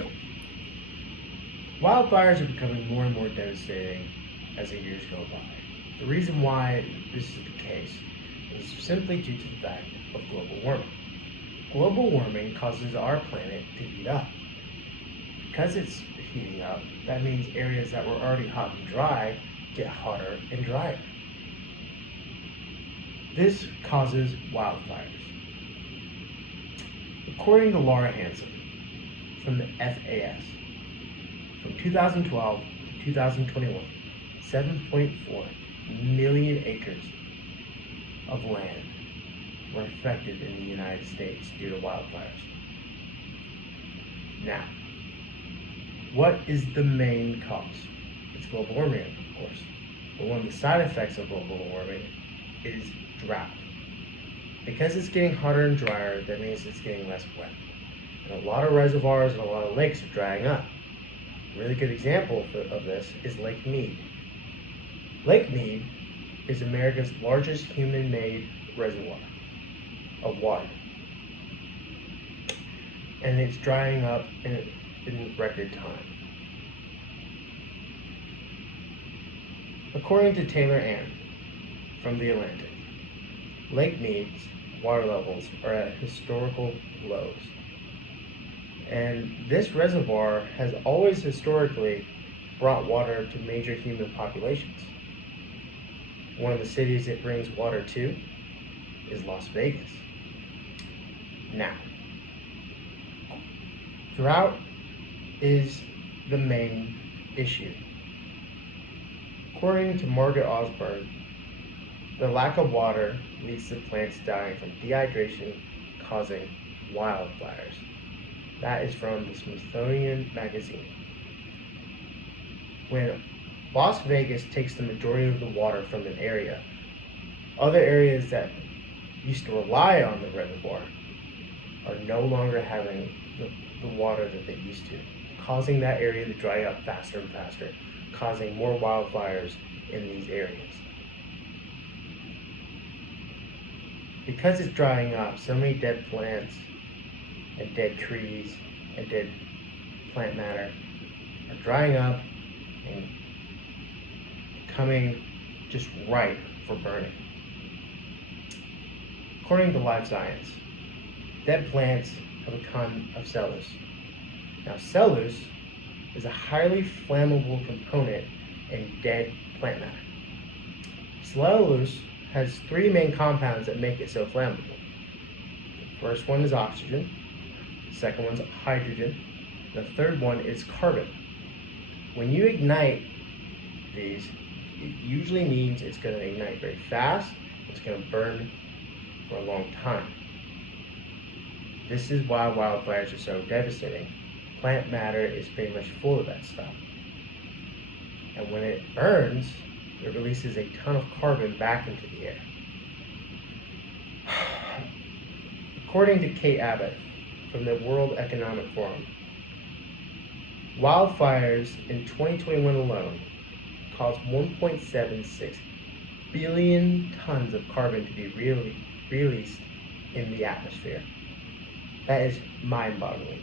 go. Wildfires are becoming more and more devastating as the years go by. The reason why this is the case is simply due to the fact of global warming. Global warming causes our planet to heat up. Because it's heating up, that means areas that were already hot and dry get hotter and drier. This causes wildfires. According to Laura Hansen from the FAS, from 2012 to 2021, 7.4 million acres of land were affected in the United States due to wildfires. Now, what is the main cause? It's global warming, of course. But one of the side effects of global warming is drought. Because it's getting hotter and drier, that means it's getting less wet. And a lot of reservoirs and a lot of lakes are drying up. A really good example of this is Lake Mead. Lake Mead is America's largest human-made reservoir of water. And it's drying up in record time. According to Taylor Ann from The Atlantic, Lake Mead's water levels are at historical lows. And this reservoir has always historically brought water to major human populations. One of the cities it brings water to is Las Vegas. Now, drought is the main issue. According to Margaret Osborne, the lack of water leads to plants dying from dehydration, causing wildfires. That is from the Smithsonian Magazine. When Las Vegas takes the majority of the water from an area, other areas that used to rely on the reservoir are no longer having the water that they used to, causing that area to dry up faster and faster, causing more wildfires in these areas. Because it's drying up, so many dead plants and dead trees and dead plant matter are drying up and becoming just ripe for burning. According to Live Science, dead plants have a ton of cellulose. Now, cellulose is a highly flammable component in dead plant matter. Cellulose has three main compounds that make it so flammable. The first one is oxygen, the second one's hydrogen, the third one is carbon. When you ignite these, it usually means it's going to ignite very fast, it's going to burn for a long time. This is why wildfires are so devastating. Plant matter is pretty much full of that stuff. And when it burns, it releases a ton of carbon back into the air. According to Kate Abbott from the World Economic Forum, wildfires in 2021 alone caused 1.76 billion tons of carbon to be released in the atmosphere. That is mind-boggling.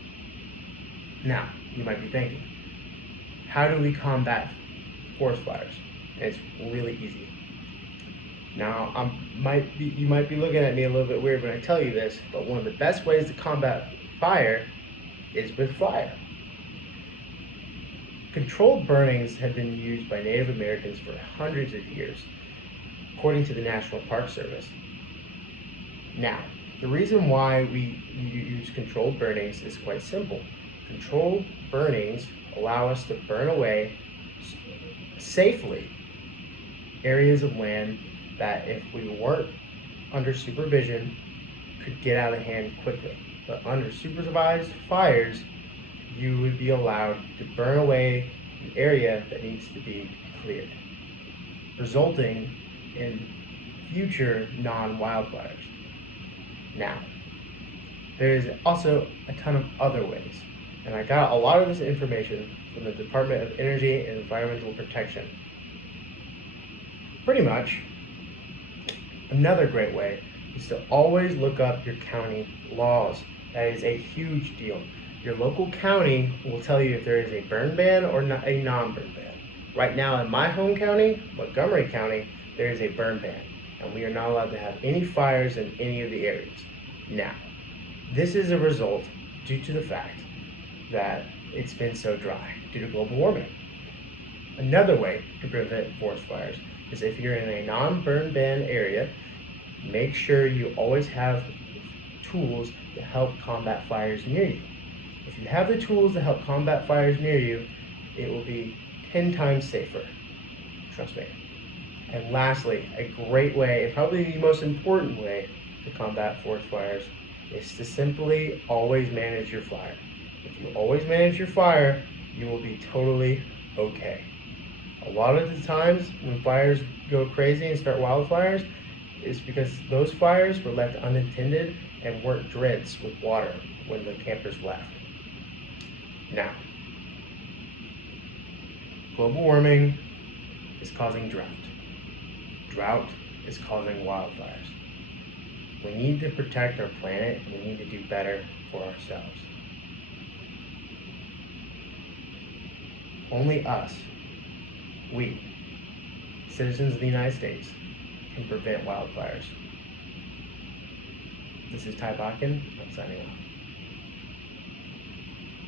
Now, you might be thinking, how do we combat forest fires? And it's really easy. Now, you might be looking at me a little bit weird when I tell you this, but one of the best ways to combat fire is with fire. Controlled burnings have been used by Native Americans for hundreds of years, according to the National Park Service. Now, the reason why we use controlled burnings is quite simple. Controlled burnings allow us to burn away safely areas of land that, if we weren't under supervision, could get out of hand quickly. But under supervised fires, you would be allowed to burn away an area that needs to be cleared, resulting in future non-wildfires. Now, there is also a ton of other ways, and I got a lot of this information from the Department of Energy and Environmental Protection. Pretty much, another great way is to always look up your county laws. That is a huge deal. Your local county will tell you if there is a burn ban or not a non-burn ban. Right now in my home county, Montgomery County, there is a burn ban, and we are not allowed to have any fires in any of the areas. Now, this is a result due to the fact that it's been so dry due to global warming. Another way to prevent forest fires is if you're in a non-burn ban area, make sure you always have tools to help combat fires near you. If you have the tools to help combat fires near you, it will be 10 times safer. Trust me. And lastly, a great way, and probably the most important way to combat forest fires, is to simply always manage your fire. If you always manage your fire, you will be totally okay. A lot of the times when fires go crazy and start wildfires, is because those fires were left unattended and weren't drenched with water when the campers left. Now, global warming is causing drought. Drought is causing wildfires. We need to protect our planet, and we need to do better for ourselves. Only us, we, citizens of the United States, can prevent wildfires. This is Ty Botkin. I'm signing off.